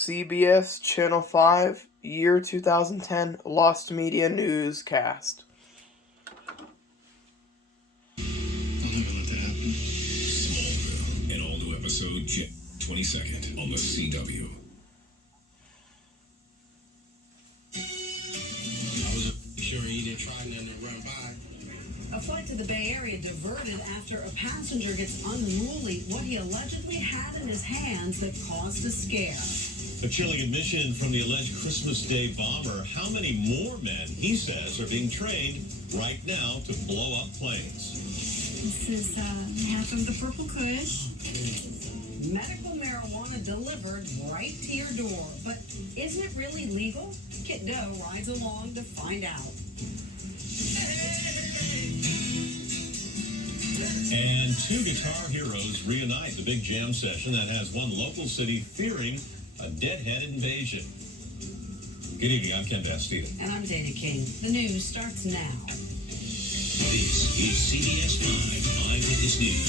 CBS Channel 5, year 2010, Lost Media Newscast. I'll never let that happen. Smallville, an all-new episode, 22nd on the CW. I was sure he didn't try nothing to run by. A flight to the Bay Area diverted after a passenger gets unruly, what he allegedly had in his hands that caused a scare. A chilling admission from the alleged Christmas Day bomber. How many more men, he says, are being trained right now to blow up planes? This is half of the Purple Kush. Medical marijuana delivered right to your door. But isn't it really legal? Kit Doe rides along to find out. And two guitar heroes reunite. The big jam session that has one local city fearing a deadhead invasion. Good evening, I'm Ken Bastida. And I'm Dana King. The news starts now. This is CBS 5 Eyewitness News.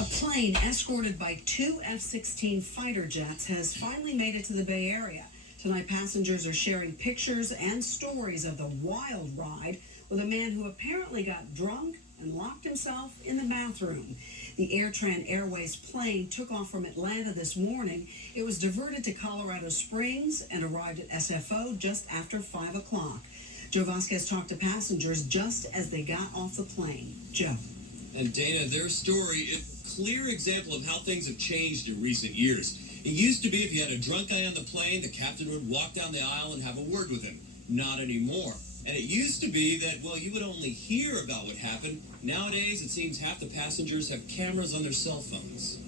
A plane escorted by two F-16 fighter jets has finally made it to the Bay Area. Tonight, passengers are sharing pictures and stories of the wild ride with a man who apparently got drunk and locked himself in the bathroom. The AirTran Airways plane took off from Atlanta this morning. It was diverted to Colorado Springs and arrived at SFO just after 5 o'clock. Joe Vasquez talked to passengers just as they got off the plane. Joe. And Dana, their story is a clear example of how things have changed in recent years. It used to be if you had a drunk guy on the plane, the captain would walk down the aisle and have a word with him. Not anymore. And it used to be that, well, you would only hear about what happened. Nowadays, it seems half the passengers have cameras on their cell phones.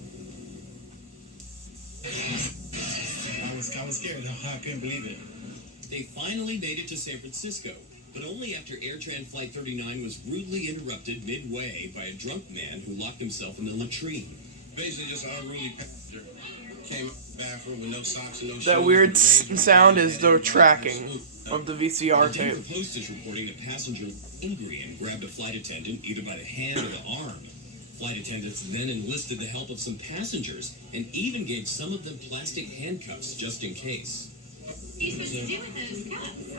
I was scared. I couldn't believe it. They finally made it to San Francisco, but only after AirTran Flight 39 was rudely interrupted midway by a drunk man who locked himself in the latrine. Basically, just an unruly passenger came out of the bathroom with no socks and no shoes. That weird sound is the tracking of the VCR The tape. Denver Post is reporting a passenger was angry and grabbed a flight attendant either by the hand or the arm. Flight attendants then enlisted the help of some passengers and even gave some of them plastic handcuffs just in case. What are you supposed to do with those cups?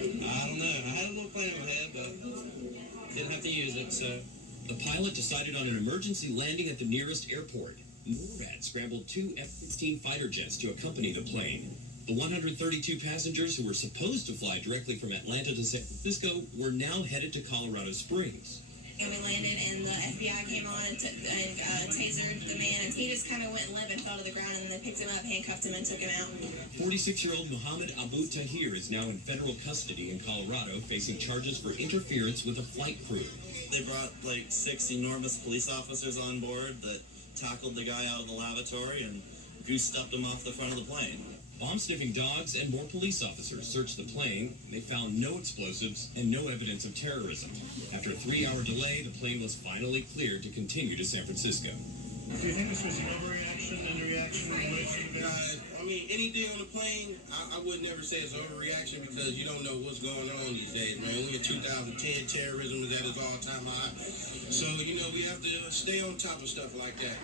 I don't know. I had a little plan in my head, but didn't have to use it, so. The pilot decided on an emergency landing at the nearest airport. NORAD scrambled two F-16 fighter jets to accompany the plane. The 132 passengers who were supposed to fly directly from Atlanta to San Francisco were now headed to Colorado Springs. And we landed, and the FBI came on and tasered the man, and he just kind of went limp and fell to the ground, and then they picked him up, handcuffed him, and took him out. 46-year-old Mohammed Abu Tahir is now in federal custody in Colorado, facing charges for interference with a flight crew. They brought like 6 enormous police officers on board that tackled the guy out of the lavatory and goose-stepped him off the front of the plane. Bomb-sniffing dogs and more police officers searched the plane. They found no explosives and no evidence of terrorism. After a 3-hour delay, the plane was finally cleared to continue to San Francisco. Do you think this was an overreaction, underreaction? I mean, anything on the plane, I would never say it's overreaction because you don't know what's going on these days, man. We in 2010, terrorism is at its all-time high. So, you know, we have to stay on top of stuff like that.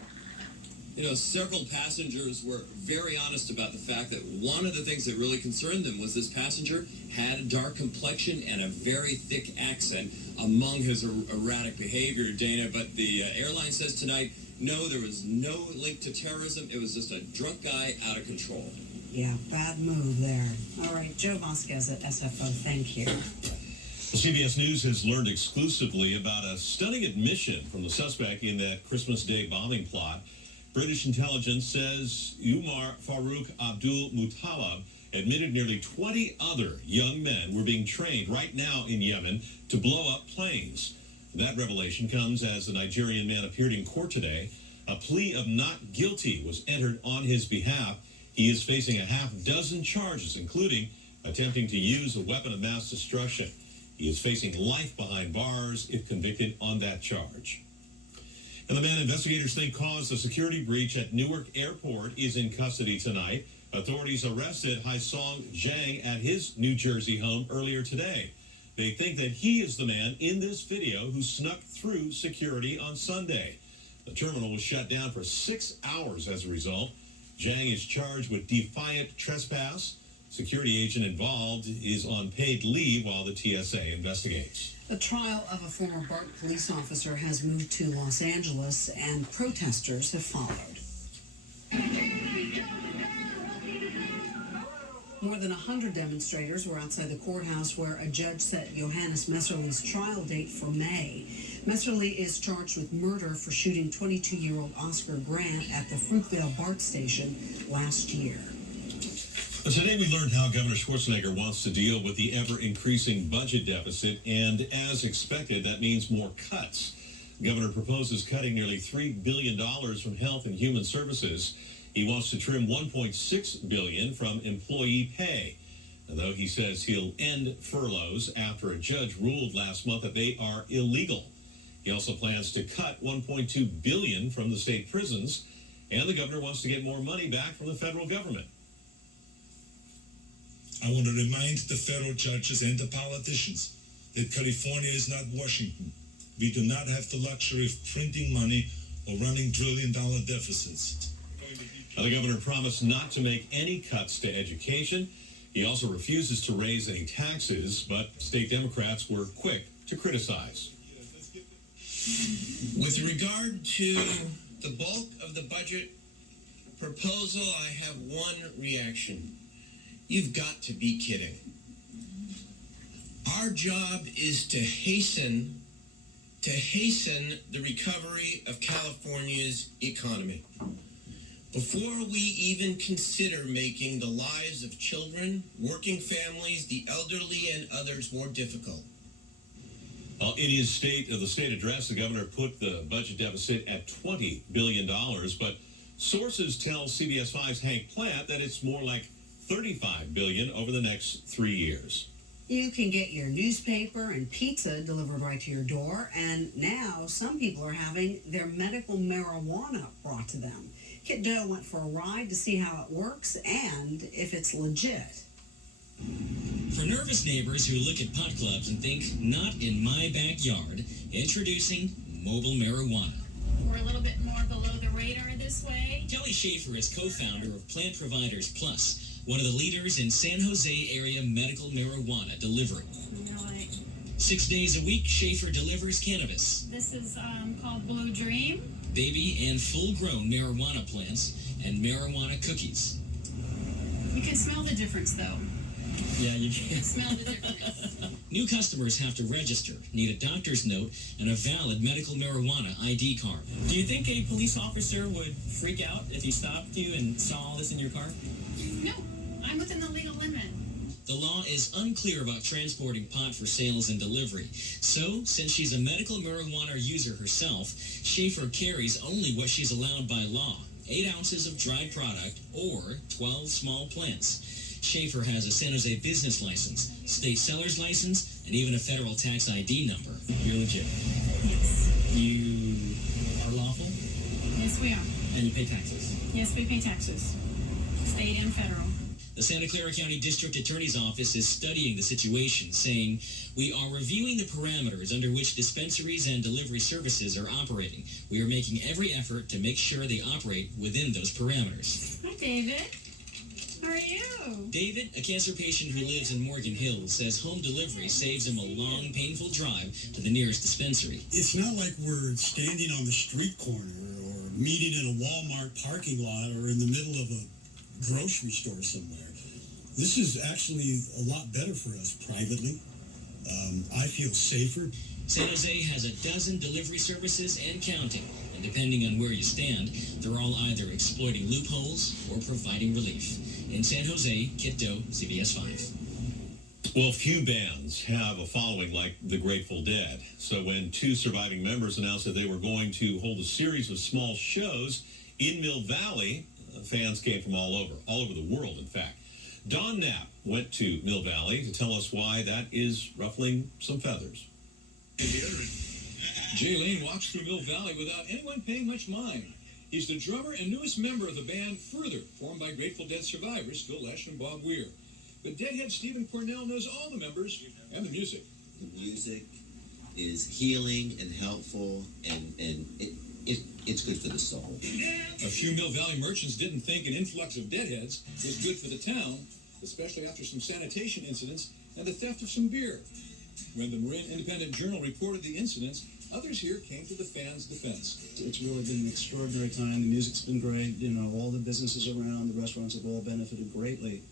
You know, several passengers were very honest about the fact that one of the things that really concerned them was this passenger had a dark complexion and a very thick accent among his erratic behavior, Dana. But the airline says tonight, no, there was no link to terrorism. It was just a drunk guy out of control. Yeah, bad move there. All right, Joe Vasquez at SFO, thank you. CBS News has learned exclusively about a stunning admission from the suspect in that Christmas Day bombing plot. British intelligence says Umar Farouk Abdul Muttalib admitted nearly 20 other young men were being trained right now in Yemen to blow up planes. That revelation comes as the Nigerian man appeared in court today. A plea of not guilty was entered on his behalf. He is facing a half-dozen charges, including attempting to use a weapon of mass destruction. He is facing life behind bars if convicted on that charge. And the man investigators think caused a security breach at Newark Airport is in custody tonight. Authorities arrested Haisong Zhang at his New Jersey home earlier today. They think that he is the man in this video who snuck through security on Sunday. The terminal was shut down for 6 hours as a result. Zhang is charged with defiant trespass. Security agent involved is on paid leave while the TSA investigates. The trial of a former BART police officer has moved to Los Angeles, and protesters have followed. More than 100 demonstrators were outside the courthouse where a judge set Johannes Messerly's trial date for May. Messerly is charged with murder for shooting 22-year-old Oscar Grant at the Fruitvale BART station last year. Today we learned how Governor Schwarzenegger wants to deal with the ever-increasing budget deficit, and as expected, that means more cuts. The governor proposes cutting nearly $3 billion from Health and Human Services. He wants to trim $1.6 billion from employee pay, though he says he'll end furloughs after a judge ruled last month that they are illegal. He also plans to cut $1.2 billion from the state prisons, and the governor wants to get more money back from the federal government. I want to remind the federal judges and the politicians that California is not Washington. We do not have the luxury of printing money or running trillion-dollar deficits. Now, the governor promised not to make any cuts to education. He also refuses to raise any taxes, but state Democrats were quick to criticize. With regard to the bulk of the budget proposal, I have one reaction. You've got to be kidding. Our job is to hasten the recovery of California's economy. Before we even consider making the lives of children, working families, the elderly, and others more difficult. Well, in his State of the State address, the governor put the budget deficit at $20 billion, but sources tell CBS 5's Hank Platt that it's more like $35 billion over the next 3 years. You can get your newspaper and pizza delivered right to your door, and now some people are having their medical marijuana brought to them. Kit Doe went for a ride to see how it works and if it's legit. For nervous neighbors who look at pot clubs and think, not in my backyard, introducing mobile marijuana. We're a little bit more below the radar this way. Kelly Schaefer is co-founder of Plant Providers Plus, one of the leaders in San Jose area medical marijuana delivery. 6 days a week, Schaefer delivers cannabis. This is called Blue Dream. Baby and full-grown marijuana plants and marijuana cookies. You can smell the difference, though. Yeah, you You can. can smell the difference. New customers have to register, need a doctor's note, and a valid medical marijuana ID card. Do you think a police officer would freak out if he stopped you and saw all this in your car? No, I'm within the legal limit. The law is unclear about transporting pot for sales and delivery. So, since she's a medical marijuana user herself, Schaefer carries only what she's allowed by law, 8 ounces of dried product or 12 small plants. Schaefer has a San Jose business license, state seller's license, and even a federal tax ID number. You're legit. Yes. You are lawful Yes, we are. and you pay taxes. Yes, we pay taxes. State and federal. The Santa Clara County District Attorney's Office is studying the situation, saying, "We are reviewing the parameters under which dispensaries and delivery services are operating. We are making every effort to make sure they operate within those parameters." Hi, David. How are you? David, a cancer patient who lives in Morgan Hills, says home delivery saves him a long, painful drive to the nearest dispensary. It's not like we're standing on the street corner or meeting in a Walmart parking lot or in the middle of a grocery store somewhere. This is actually a lot better for us privately. I feel safer. San Jose has a dozen delivery services and counting, and depending on where you stand, they're all either exploiting loopholes or providing relief. In San Jose, Kit Doe, CBS 5. Well, few bands have a following like the Grateful Dead. So when 2 surviving members announced that they were going to hold a series of small shows in Mill Valley, fans came from all over the world, in fact. Don Knapp went to Mill Valley to tell us why that is ruffling some feathers. Jay Lane walks through Mill Valley without anyone paying much mind. He's the drummer and newest member of the band Further, formed by Grateful Dead survivors Phil Lesh and Bob Weir. But Deadhead Stephen Cornell knows all the members and the music. The music is healing and helpful, and it's good for the soul. A few Mill Valley merchants didn't think an influx of deadheads was good for the town, especially after some sanitation incidents and the theft of some beer. When the Marin Independent Journal reported the incidents, others here came to the fans' defense. It's really been an extraordinary time. The music's been great. You know, all the businesses around, the restaurants have all benefited greatly.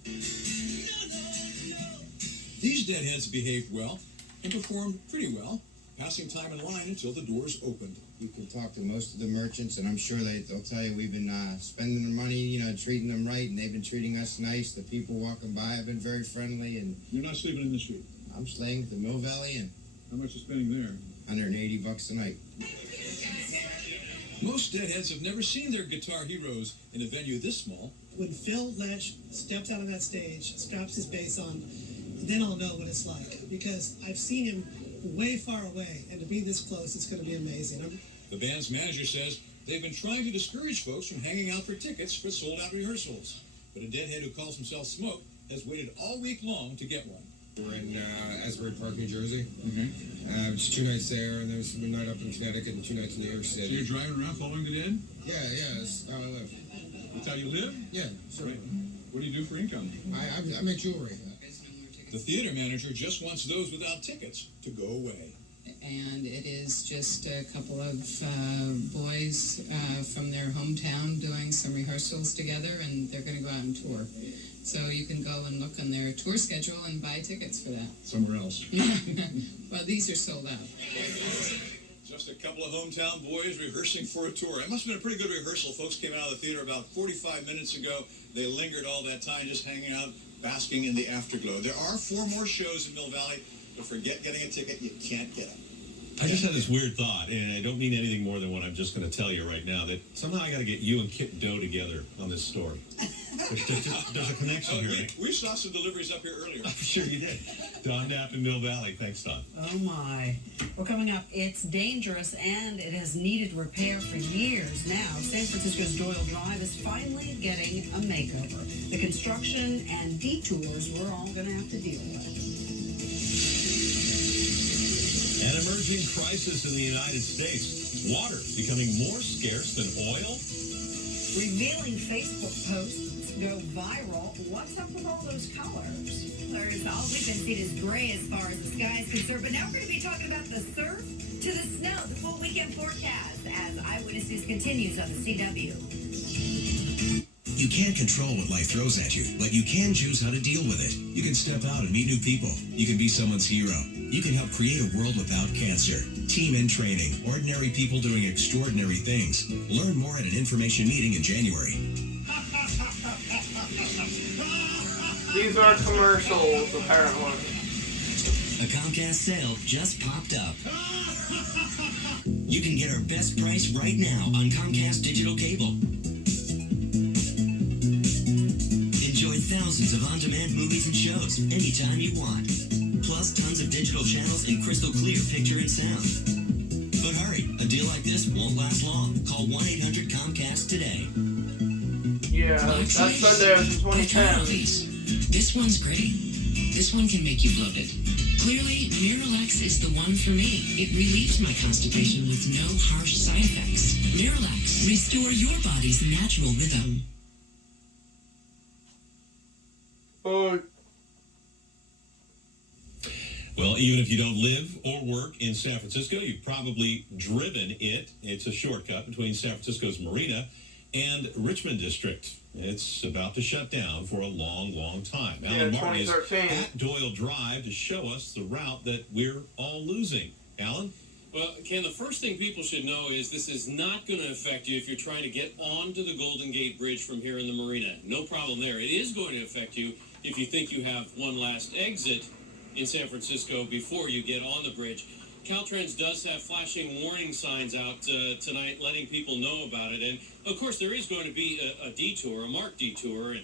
These deadheads behaved well and performed pretty well, passing time in line until the doors opened. You can talk to most of the merchants, and I'm sure they'll tell you we've been spending their money, treating them right, and they've been treating us nice. The people walking by have been very friendly. And you're not sleeping in the street? I'm staying at the Mill Valley Inn. How much are you spending there? $180 a night. Most deadheads have never seen their guitar heroes in a venue this small. When Phil Lesh steps out of that stage, straps his bass on, then I'll know what it's like, because I've seen him way far away, and to be this close, it's going to be amazing. The band's manager says they've been trying to discourage folks from hanging out for tickets for sold-out rehearsals. But a deadhead who calls himself Smoke has waited all week long to get one. We're in Asbury Park, New Jersey. Mm-hmm. It's 2 nights there, and there's 1 night up in Connecticut and 2 nights in New York City. So you're driving around following the dead? Yeah, that's how I live. That's how you live? Yeah, sure. Right. What do you do for income? I make jewelry. The theater manager just wants those without tickets to go away. And it is just a couple of boys from their hometown doing some rehearsals together, and they're going to go out and tour. So you can go and look on their tour schedule and buy tickets for that. Somewhere else. Well, these are sold out. Just a couple of hometown boys rehearsing for a tour. It must have been a pretty good rehearsal. Folks came out of the theater about 45 minutes ago. They lingered all that time just hanging out, basking in the afterglow. There are 4 more shows in Mill Valley, but forget getting a ticket. You can't get them. I just had this weird thought, and I don't mean anything more than what I'm just going to tell you right now, that somehow I got to get you and Kip Doe together on this story. There's a connection here. We saw some deliveries up here earlier. I'm sure you did. Don Knapp in Mill Valley. Thanks, Don. Oh, my. Well, coming up, it's dangerous, and it has needed repair for years now. San Francisco's Doyle Drive is finally getting a makeover. The construction and detours we're all going to have to deal with. An emerging crisis in the United States. Water becoming more scarce than oil. Revealing Facebook posts go viral. What's up with all those colors? Colors, all we've been seeing is gray as far as the sky is concerned. But now we're going to be talking about the surf to the snow, the full weekend forecast as Eyewitness News continues on the CW. You can't control what life throws at you, but you can choose how to deal with it. You can step out and meet new people. You can be someone's hero. You can help create a world without cancer. Team in training. Ordinary people doing extraordinary things. Learn more at an information meeting in January. These are commercials, apparently. A Comcast sale just popped up. You can get our best price right now on Comcast digital cable. Enjoy thousands of on-demand movies and shows anytime you want. Plus tons of digital channels and crystal clear picture and sound. But hurry, a deal like this won't last long. Call 1-800-COMCAST today. Yeah, that's Sunday from 2010. This one's great. This one can make you bloated. Clearly, Miralax is the one for me. It relieves my constipation with no harsh side effects. Miralax, restore your body's natural rhythm. Well, even if you don't live or work in San Francisco, you've probably driven it. It's a shortcut between San Francisco's Marina and Richmond District. It's about to shut down for a long, long time. Yeah, Alan Martin is 2013. at Doyle Drive to show us the route that we're all losing. Alan? Well, Ken, the first thing people should know is this is not going to affect you if you're trying to get onto the Golden Gate Bridge from here in the marina. No problem there. It is going to affect you if you think you have one last exit in San Francisco before you get on the bridge. Caltrans does have flashing warning signs out tonight letting people know about it. And, of course, there is going to be a detour, a marked detour. And,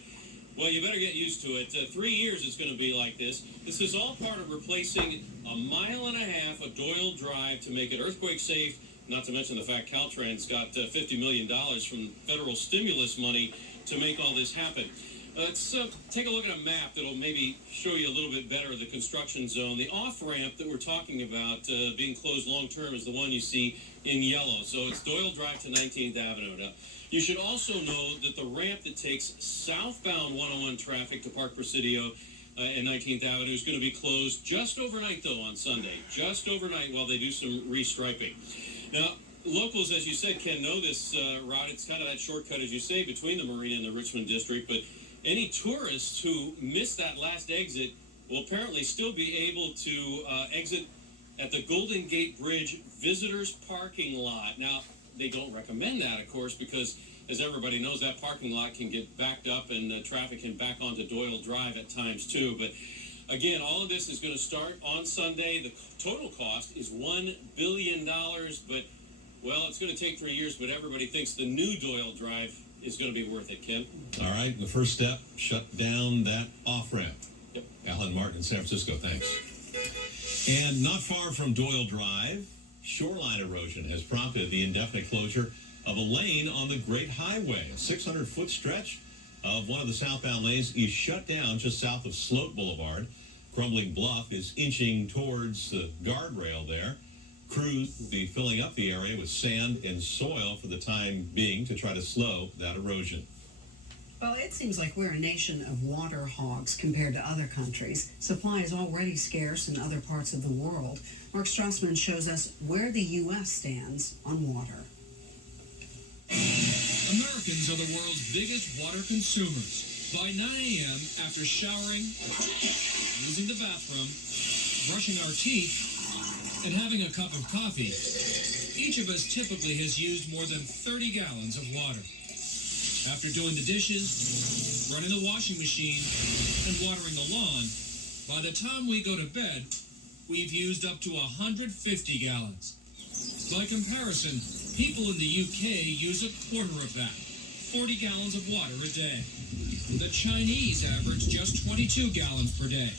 well, you better get used to it. 3 years it's going to be like this. This is all part of replacing 1.5 miles of Doyle Drive to make it earthquake safe, not to mention the fact Caltrans got $50 million from federal stimulus money to make all this happen. Let's take a look at a map that'll maybe show you a little bit better the construction zone. The off-ramp that we're talking about being closed long-term is the one you see in yellow. So it's Doyle Drive to 19th Avenue. Now, you should also know that the ramp that takes southbound 101 traffic to Park Presidio and 19th Avenue is going to be closed just overnight, though, on Sunday. Just overnight while they do some restriping. Now, locals, as you said, can know this route. It's kind of that shortcut, as you say, between the Marina and the Richmond District. But any tourists who miss that last exit will apparently still be able to exit at the Golden Gate Bridge visitors parking lot. Now, they don't recommend that, of course, because, as everybody knows, that parking lot can get backed up and traffic can back onto Doyle Drive at times, too. But, again, all of this is going to start on Sunday. The total cost is $1 billion, but, well, it's going to take 3 years, but everybody thinks the new Doyle Drive is going to be worth it, Ken. All right, the first step, shut down that off-ramp. Yep. Alan Martin in San Francisco, thanks. And not far from Doyle Drive, shoreline erosion has prompted the indefinite closure of a lane on the Great Highway. A 600-foot stretch of one of the southbound lanes is shut down just south of Sloat Boulevard. Crumbling bluff is inching towards the guardrail there. Crews will be filling up the area with sand and soil for the time being to try to slow that erosion. Well, it seems like we're a nation of water hogs compared to other countries. Supply is already scarce in other parts of the world. Mark Strassman shows us where the U.S. stands on water. Americans are the world's biggest water consumers. By 9 a.m., after showering, using the bathroom, brushing our teeth, and having a cup of coffee, each of us typically has used more than 30 gallons of water. After doing the dishes, running the washing machine, and watering the lawn, by the time we go to bed, we've used up to 150 gallons. By comparison, people in the UK use a quarter of that, 40 gallons of water a day. The Chinese average just 22 gallons per day.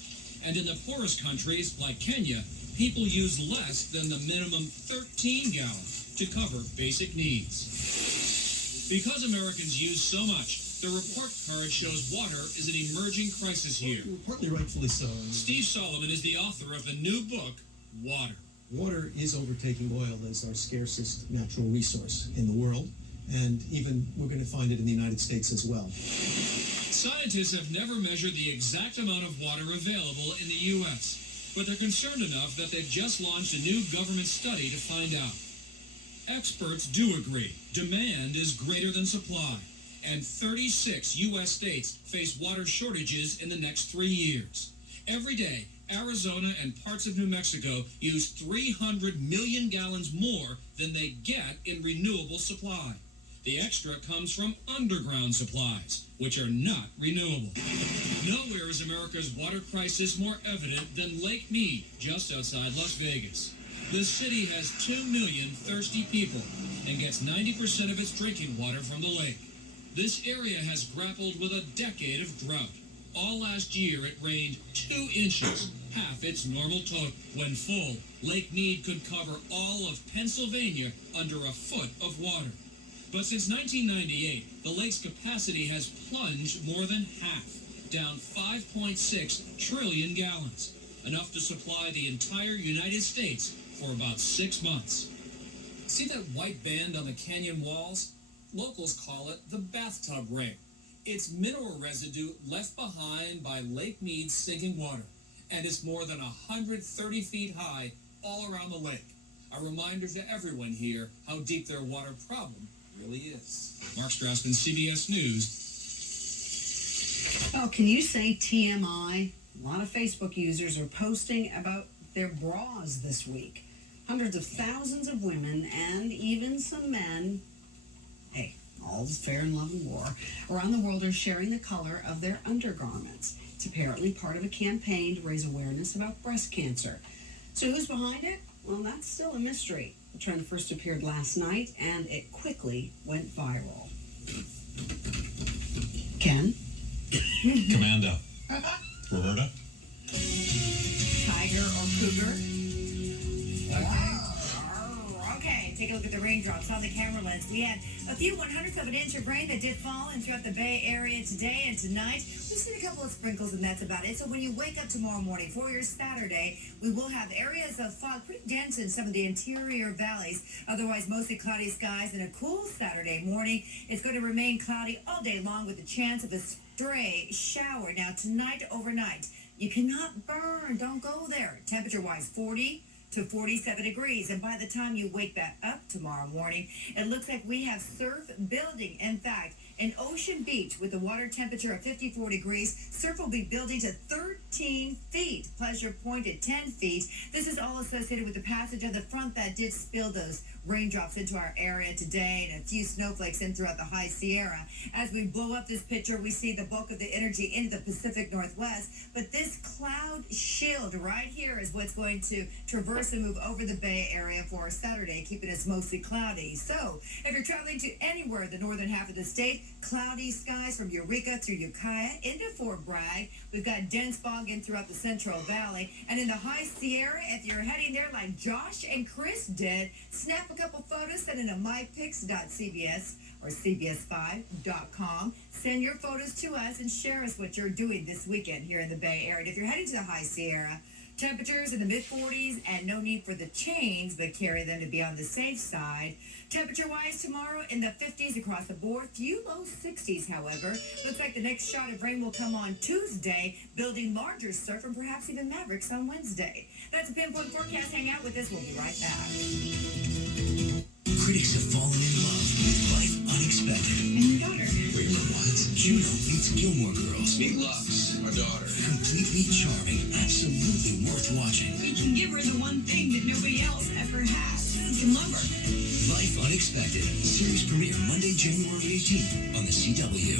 And in the poorest countries, like Kenya, people use less than the minimum 13 gallons to cover basic needs. Because Americans use so much, the report card shows water is an emerging crisis here. Partly rightfully so. Steve Solomon is the author of the new book, Water. Water is overtaking oil as our scarcest natural resource in the world, and even we're going to find it in the United States as well. Scientists have never measured the exact amount of water available in the U.S., but they're concerned enough that they've just launched a new government study to find out. Experts do agree demand is greater than supply, and 36 U.S. states face water shortages in the next 3 years. Every day, Arizona and parts of New Mexico use 300 million gallons more than they get in renewable supply. The extra comes from underground supplies, which are not renewable. Nowhere is America's water crisis more evident than Lake Mead, just outside Las Vegas. The city has 2 million thirsty people and gets 90% of its drinking water from the lake. This area has grappled with a decade of drought. All last year, it rained 2 inches, half its normal total. When full, Lake Mead could cover all of Pennsylvania under a foot of water. But since 1998, the lake's capacity has plunged more than half, down 5.6 trillion gallons, enough to supply the entire United States for about 6 months. See that white band on the canyon walls? Locals call it the bathtub ring. It's mineral residue left behind by Lake Mead's sinking water, and it's more than 130 feet high all around the lake. A reminder to everyone here how deep their water problem really is. Mark Strassman, CBS News. Oh, can you say TMI? A lot of Facebook users are posting about their bras this week. Hundreds of thousands of women and even some men, hey, all's fair in love and war, around the world are sharing the color of their undergarments. It's apparently part of a campaign to raise awareness about breast cancer. So who's behind it? Well, that's still a mystery. The trend first appeared last night, and it quickly went viral. Ken? Commando. Roberta? Tiger or cougar? Okay, take a look at the raindrops on the camera lens. We had a few 1/100ths of an inch of rain that did fall in throughout the Bay Area today and tonight. We've seen a couple of sprinkles, and that's about it. So when you wake up tomorrow morning for your Saturday, we will have areas of fog pretty dense in some of the interior valleys. Otherwise, mostly cloudy skies and a cool Saturday morning. It's going to remain cloudy all day long with a chance of a stray shower. Now, tonight, overnight, you cannot burn. Don't go there. Temperature-wise, 40 to 47 degrees. And by the time you wake back up tomorrow morning, it looks like we have surf building. In fact, an Ocean Beach with a water temperature of 54 degrees. Surf will be building to 13 feet. Pleasure Point at 10 feet. This is all associated with the passage of the front that did spill those raindrops into our area today and a few snowflakes in throughout the high Sierra. As we blow up this picture, we see the bulk of the energy into the Pacific Northwest. But this cloud shield right here is what's going to traverse and move over the Bay Area for Saturday, keeping us mostly cloudy. So if you're traveling to anywhere in the northern half of the state, cloudy skies from Eureka through Ukiah into Fort Bragg. We've got dense fog in throughout the Central Valley. And in the high Sierra, if you're heading there like Josh and Chris did, snap a couple photos, send it to mypics.cbs or cbs5.com. Send your photos to us and share us what you're doing this weekend here in the Bay Area. And if you're heading to the high Sierra, temperatures in the mid-40s and no need for the chains, but carry them to be on the safe side. Temperature-wise tomorrow in the 50s across the board. Few low 60s, however. Looks like the next shot of rain will come on Tuesday, building larger surf and perhaps even mavericks on Wednesday. That's a Pinpoint Forecast. Hang out with us. We'll be right back. Critics have fallen in love with Life Unexpected. And your daughter. Wait, what? Juno meets Gilmore Girls. Meet Lux, our daughter. Completely charming, absolutely worth watching. We can give her the one thing that nobody else ever has. We can love her. Life Unexpected. Series premiere Monday, January 18th on the CW.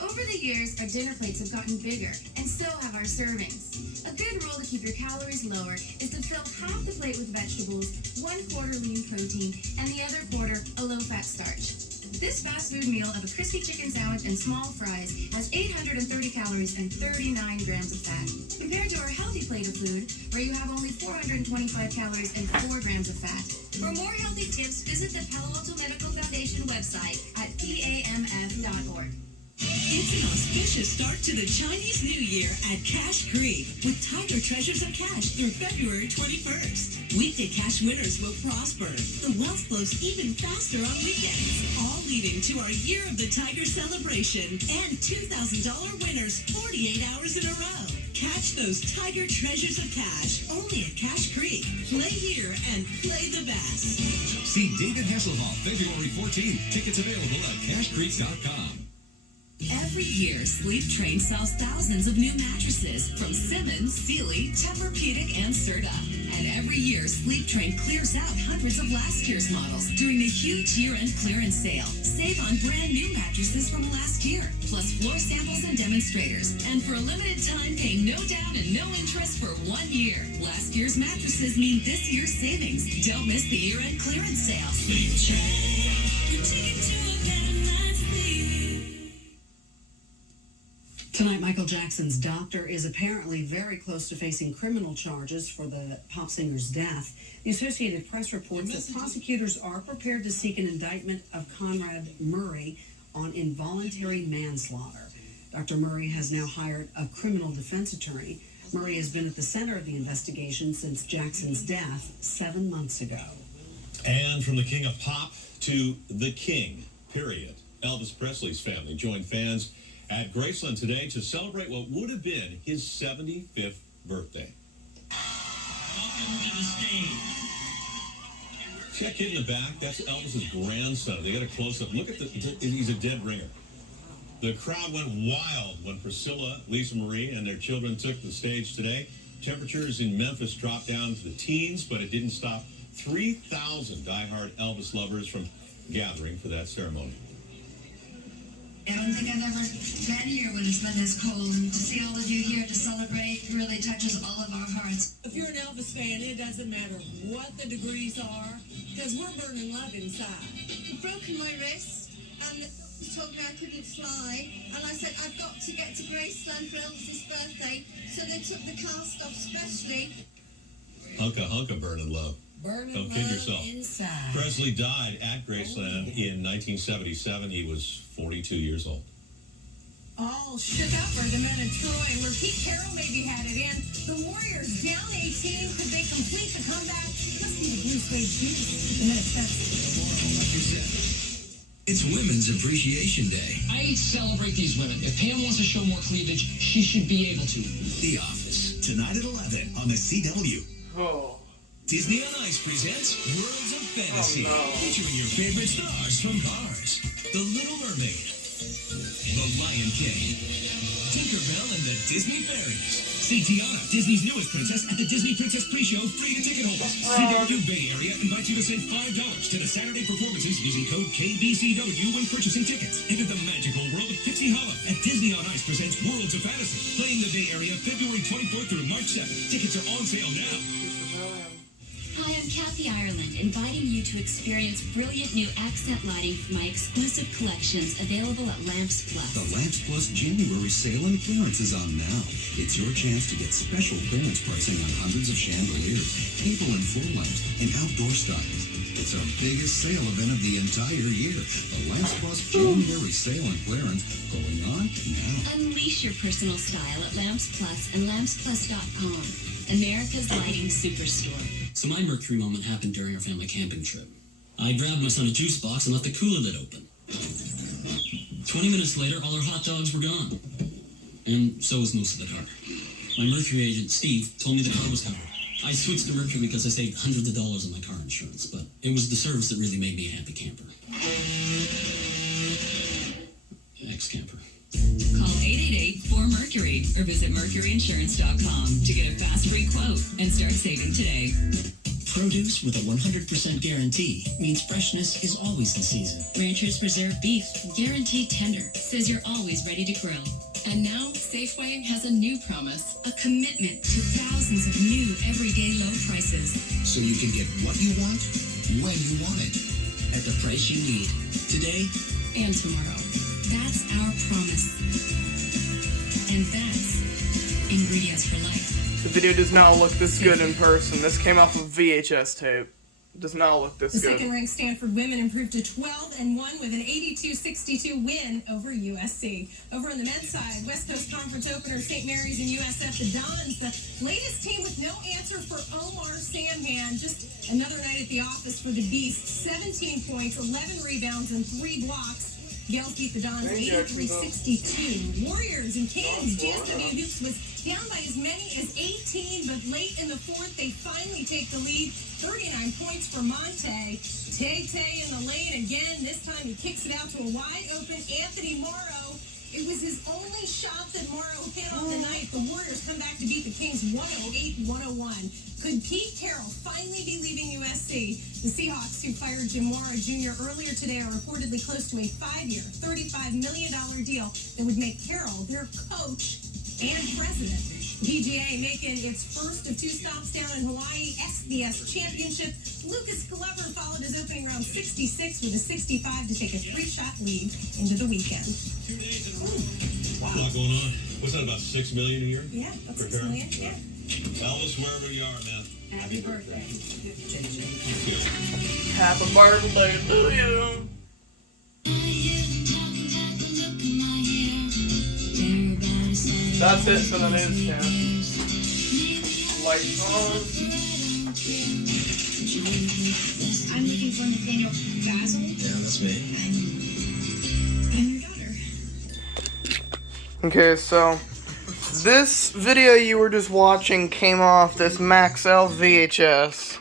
Over the years, our dinner plates have gotten bigger, and so have our servings. A good rule to keep your calories lower is to fill half the plate with vegetables, 1/4 lean protein, and the other quarter a low-fat starch. This fast food meal of a crispy chicken sandwich and small fries has 830 calories and 39 grams of fat, compared to our healthy plate of food, where you have only 425 calories and 4 grams of fat. For more healthy tips, visit the Palo Alto Medical Foundation website at PAMF.org. It's an auspicious start to the Chinese New Year at Cash Creek with Tiger Treasures of Cash through February 21st. Weekday cash winners will prosper. The wealth flows even faster on weekends, all leading to our Year of the Tiger celebration and $2,000 winners 48 hours in a row. Catch those Tiger Treasures of Cash only at Cash Creek. Play here and play the best. See David Hasselhoff February 14th. Tickets available at cashcreek.com. Every year, Sleep Train sells thousands of new mattresses from Simmons, Sealy, Tempur-Pedic, and Serta. And every year, Sleep Train clears out hundreds of last year's models during the huge year-end clearance sale. Save on brand new mattresses from last year, plus floor samples and demonstrators. And for a limited time, pay no down and no interest for 1 year. Last year's mattresses mean this year's savings. Don't miss the year-end clearance sale. Sleep Train. We're taking to a better night's sleep. Tonight, Michael Jackson's doctor is apparently very close to facing criminal charges for the pop singer's death. The Associated Press reports that prosecutors are prepared to seek an indictment of Conrad Murray on involuntary manslaughter. Dr. Murray has now hired a criminal defense attorney. Murray has been at the center of the investigation since Jackson's death 7 months ago. And from the king of pop to the king, period. Elvis Presley's family joined fans at Graceland today to celebrate what would have been his 75th birthday. Welcome to the stage. See that kid in the back? That's Elvis's grandson. They got a close-up. Look at he's a dead ringer. The crowd went wild when Priscilla, Lisa Marie, and their children took the stage today. Temperatures in Memphis dropped down to the teens, but it didn't stop 3,000 diehard Elvis lovers from gathering for that ceremony. I don't think I've ever been here when it's been this cold, and to see all of you here to celebrate really touches all of our hearts. If you're an Elvis fan, it doesn't matter what the degrees are, because we're burning love inside. I've broken my wrist, and the doctors told me I couldn't fly, and I said I've got to get to Graceland for Elvis's birthday, so they took the cast off specially. Hunka burning love. Don't kid yourself. Presley died at Graceland in 1977. He was 42 years old. All shook up are the men in Troy, where Pete Carroll maybe had it in. The Warriors down 18. Could they complete the comeback? Must be the blue suede shoes. The minute It's Women's Appreciation Day. I celebrate these women. If Pam wants to show more cleavage, she should be able to. The Office, tonight at 11 on the CW. Oh. Disney on Ice presents Worlds of Fantasy, featuring your favorite stars from Cars, The Little Mermaid, The Lion King, Tinkerbell and the Disney Fairies. See Tiana, Disney's newest princess, at the Disney Princess Pre-Show, free to ticket holders. CW Bay Area invites you to save $5 to the Saturday performances using code KBCW when purchasing tickets. Enter the magical world of Pixie Hollow at Disney on Ice presents Worlds of Fantasy, playing the Bay Area February 24th through March 7th. Tickets are on sale now. Hi, I'm Kathy Ireland, inviting you to experience brilliant new accent lighting from my exclusive collections available at Lamps Plus. The Lamps Plus January sale and clearance is on now. It's your chance to get special clearance pricing on hundreds of chandeliers, table and floor lamps, and outdoor styles. It's our biggest sale event of the entire year. The Lamps Plus January sale and clearance going on now. Unleash your personal style at Lamps Plus and lampsplus.com, America's lighting superstore. So my Mercury moment happened during our family camping trip. I grabbed my son a juice box and left the cooler lid open. 20 minutes later, all our hot dogs were gone. And so was most of the car. My Mercury agent, Steve, told me the car was covered. I switched to Mercury because I saved hundreds of dollars on my car insurance, but it was the service that really made me a happy camper. Ex-camper. Call 888-4Mercury or visit mercuryinsurance.com to get a fast free quote and start saving today. Produce with a 100% guarantee means freshness is always in season. Rancher's Preserve Beef, guaranteed tender, says you're always ready to grill. And now, Safeway has a new promise. A commitment to thousands of new everyday low prices. So you can get what you want, when you want it. At the price you need. Today and tomorrow. That's our promise. And that's ingredients for life. The video does not look this good in person. This came off of VHS tape. Does not look this good. The second-ranked Stanford women improved to 12-1 with an 82-62 win over USC. Over on the men's side, West Coast Conference opener St. Mary's and USF, the Dons, the latest team with no answer for Omar Samhan. Just another night at the office for the Beast. 17 points, 11 rebounds, and 3 blocks. Gales beat the Dons 83-62. Warriors and Kings. GSW Hoops was down by as many as 18, but late in the fourth, they finally take the lead. 39 points for Monte. Tay in the lane again. This time he kicks it out to a wide-open Anthony Morrow. It was his only shot that Morrow hit on the night. The Warriors come back to beat the Kings 108-101. Could Pete Carroll finally be leaving USC? The Seahawks, who fired Jim Morrow Jr. earlier today, are reportedly close to a 5-year, $35 million deal that would make Carroll their coach and president. PGA making its first of 2 stops down in Hawaii, SBS Championship. Lucas Glover followed his opening round 66 with a 65 to take a 3-shot lead into the weekend. 2 days in a row. Wow. A lot going on. What's that, about $6 million a year? Yeah, about $6 million. Yeah. Elvis, wherever you are, man. Happy birthday. Happy birthday to you. That's it for the news cast. Lights on. I'm looking for Nathaniel Gazel. Yeah, that's me. I'm your daughter. Okay, so this video you were just watching came off this Maxell VHS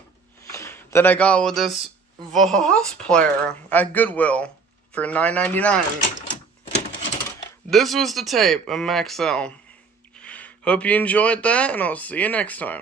that I got with this Vahas player at Goodwill for $9.99. This was the tape of Maxell. Hope you enjoyed that, and I'll see you next time.